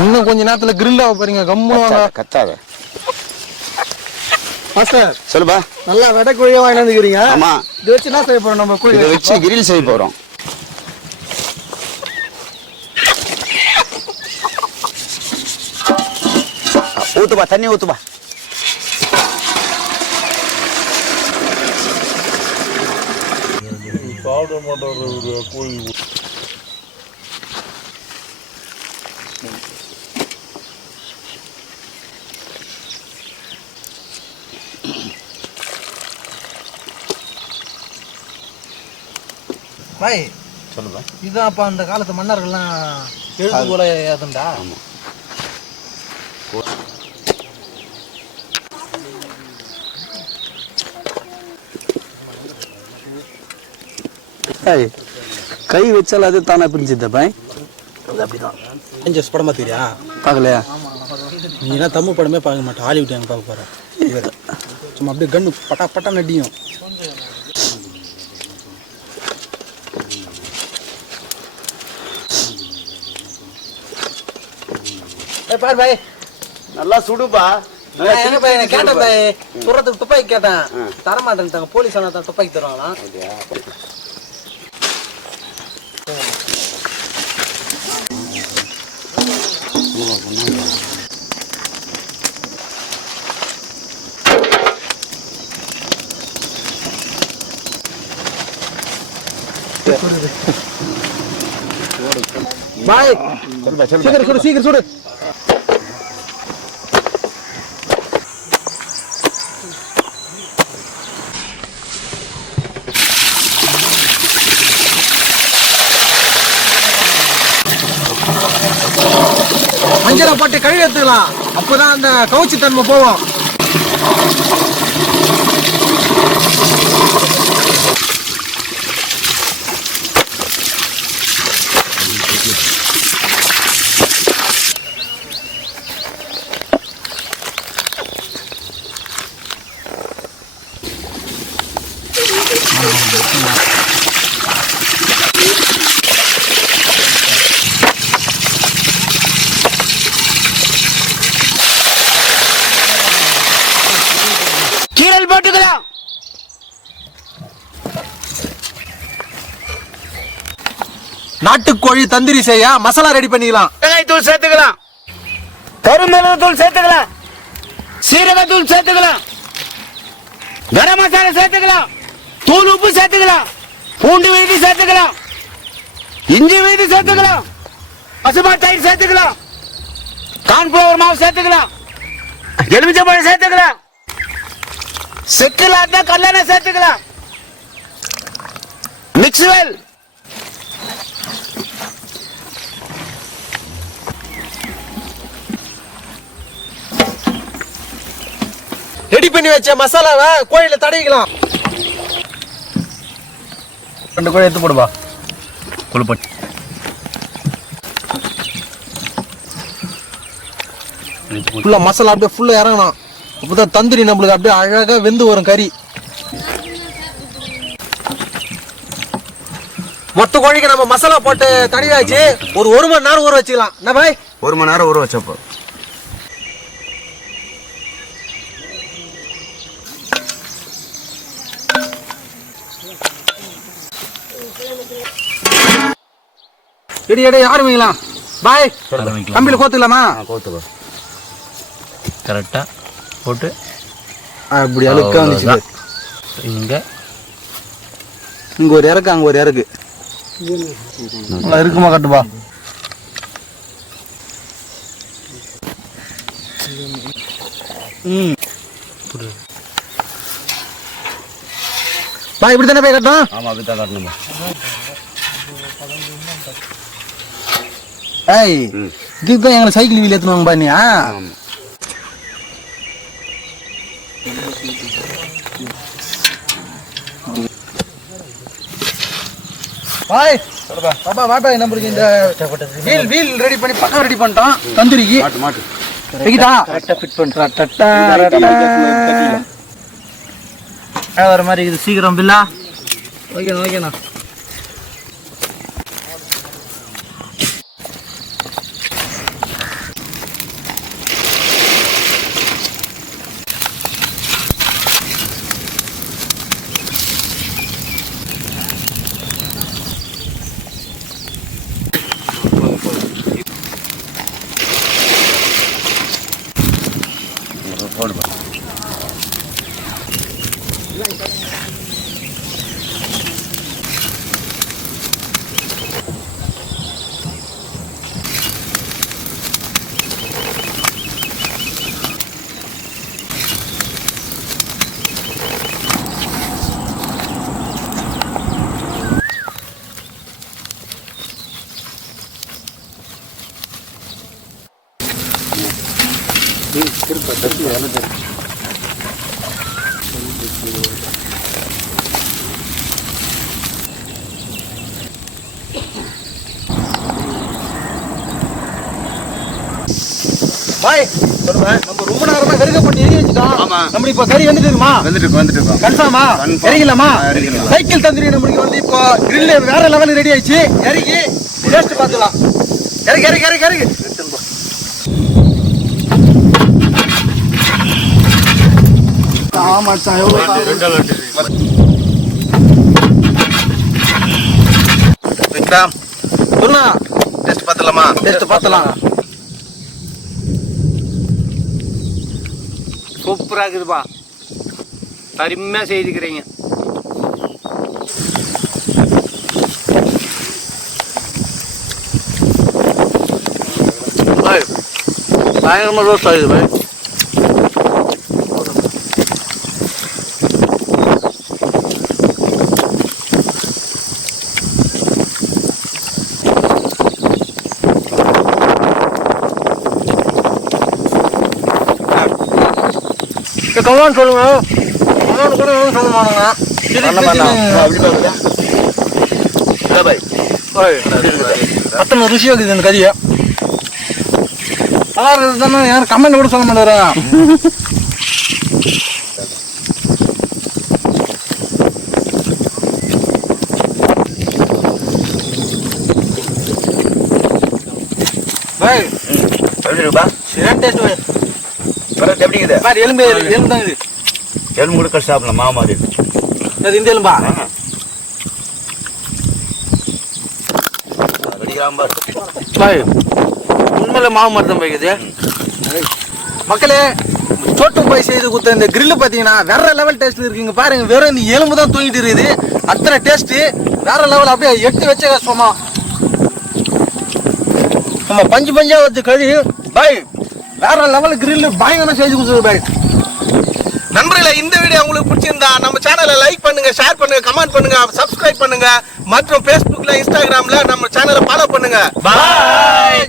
இன்னும் கொஞ்ச நேரத்துல கிரில் ஆக போறீங்க. கம்முன்னு கத்தாத. மாஸ்டர் சொல்லுப்பா. நல்லா வெடை கோழியா வாங்கிக்கிறீங்க. ஆமா. இதை வச்சு என்ன செய்ய போறோம்? நம்ம கோழி இதை வச்சு கிரில் செய்ய போறோம். ஊத்துப்பா, தண்ணி ஊத்துப்பா. சாப்பிட மாட்டோம் கோழி. பாய் சொல்லுப்பா. இதுதான் அப்ப அந்த காலத்து மன்னர்கள்லாம் எழுது போல ஏதுண்டா? ஆமா. கை வச்சால் அது தானே பிரிஞ்சுதப்பா. அது அப்படிதான். கொஞ்சம் படமா தெரியா? பார்க்கலையா? நீ என்ன தமிழ் படமே பார்க்க மாட்டேன், ஹாலிவுட் எங்க பார்க்க போற? சும்மா அப்படியே கண்ணு பட்டா பட்டா நடியும். பாரு பாய், நல்லா சுடுப்பா. கேட்டேன் பாய், சுடுறதுக்கு துப்பாக்கி கேட்டேன், தரமாட்டேன்ட்டாங்க. போலீஸ் ஆனா தான் துப்பாக்கி தருவாங்களா? பாய் சீக்கிரம் சுடு, சீக்கிரம் சுடு. மஞ்சளை போட்டு கழுவி எடுத்துக்கலாம், அப்பதான் அந்த கவுச்சி தன்மை போவோம். கீரல் போட்டுக்கலாம். நாட்டுக்கோழி தந்தூரி செய்ய மசாலா ரெடி பண்ணிக்கலாம். தூள் சேர்த்துக்கலாம், கருமிளகு தூள் சேர்த்துக்கலாம், சீரக தூள் சேர்த்துக்கலாம், கரம் மசாலா சேர்த்துக்கலாம், தூள் உப்பு சேர்த்துக்கலாம், பூண்டு விழுதி சேர்த்துக்கலாம், இஞ்சி விழுதி சேர்த்துக்கலாம், பசுமா தயிர் சேர்த்துக்கலாம், கார்ன்ஃபிளவர் மாவு சேர்த்துக்கலாம், எலுமிச்சம்பழம் சேர்த்துக்கலாம், செக்குல இருந்தா கல்லெண்ணெய் சேர்த்துக்கலாம், மிக்ஸ் வெல். ரெடி பண்ணி வச்ச மசாலாவை கோழியில தடவிக்கலாம். 2 கோழி எடுத்து போடுவா. குழுப்பட்டு ஃபுல்லா மசாலா அப்படியே ஃபுல்லா இறங்கணும். அப்பதான் தந்தூரி நம்மளுக்கு அப்படியே அழகா வெந்து வரும் கறி. மொத்த கோழிக்கு நம்ம மசாலா போட்டு தடவியாச்சு. ஒரு 1 மணி நேரம் ஊற வச்சுக்கலாம். என்ன பாய்? 1 மணி நேரம் ஊற வச்சப்போ எடி எடி யாரு வைக்கலாம்? பாய் கம்பியில கோத்துக்கலாமா? கோத்துக்கோ. கரெக்டா போட்டு அப்படி அழுக்கா வந்துச்சு. இங்க ஒரு இறக்கு, அங்க ஒரு இறக்கு இருக்குமா? கட்டுப்பா. பாய் இப்படி தானே போய் கட்டணும்? ஆமா, அப்படித்தான் கட்டணுமா. ஏய் இதுதான் எங்களை சைக்கிள் வீல் ஏற்றுவாங்க பானியா? பாய் பாபா பாபா நம்மளுக்கு இந்த வீல் ரெடி பண்ணி பக்கம் ரெடி பண்ணிட்டோம் தந்தூரிக்கு. மாட்டு கரெக்டாக ஃபிட் பண்ணுறேன். வர மாதிரி இது சீக்கிரம் பில்லா. ஓகேண்ணா. போடுப்பா. பாய் சொல்லுங்க. நம்ம ரொம்ப நேரமா வெறுக்க போட்டு எரிய வச்சுட்டோம். ஆமா. நம்ம இப்போ கறி வந்துட்டு இருக்குமா? வந்துட்டு கன்ஃபார்மா இறங்கலாமா? சைக்கிள் தந்தூரி நம்மளுக்கு வந்து இப்போ கிரில் வேற லெவல் ரெடி ஆயிடுச்சு. இறங்கி டேஸ்ட் பார்த்துலாம். இறங்கி ஆமா எவ்வளோ சொன்னா டெஸ்ட் பார்த்தலாமா? டேஸ்ட் பார்த்தலாம். சூப்பராக இருக்குதுப்பா. அருமையாக செய்துக்கிறீங்க. பயங்கரமாக ரோஸ்ட் ஆகுது பாய். கமான் சொல்லுங்க. கமான் கூட சொல்ல மாட்டாங்க. மொத்தம் ருசியாக இருக்குது இந்த கறியை. நல்லா இருக்குது தானே. யாரும் கமெண்ட் கூட சொல்ல மாட்டாரா? பாய் சரியான டேஸ்ட் பாய். எப்படி இருக்குது? பாரு எலும்பு தான் இது. எலும்பு கூட கஷ்டம் சாப்பிடலாம். மாவு மாதிரி அது இந்த எலும்பா? பாய் உண்மையில மாவு மாதிரி தான் போய்க்குது. மக்களே சோட்டு பாய் செய்து கொடுத்த இந்த கிரில்லு பார்த்தீங்கன்னா வேற லெவல் டேஸ்ட் இருக்குங்க. பாருங்க வெறும் இந்த எலும்பு தான் தூங்கிட்டு இருக்குது. அத்தனை டேஸ்ட் வேற லெவல். அப்படியே எடுத்து வச்ச கஷ்டமா நம்ம பஞ்சா வச்சு கறி பாய். வேற லெவல் கிரில்லு பயங்கரமா செஞ்சு கொடுத்துரு பாய். நண்பர்களே, இந்த வீடியோ உங்களுக்கு பிடிச்சிருந்தா நம்ம சேனலை லைக் பண்ணுங்க, ஷேர் பண்ணுங்க, கமெண்ட் பண்ணுங்க, சப்ஸ்கிரைப் பண்ணுங்க மற்றும் Facebookல, Instagramல நம்ம சேனலை ஃபாலோ பண்ணுங்க. பாய்.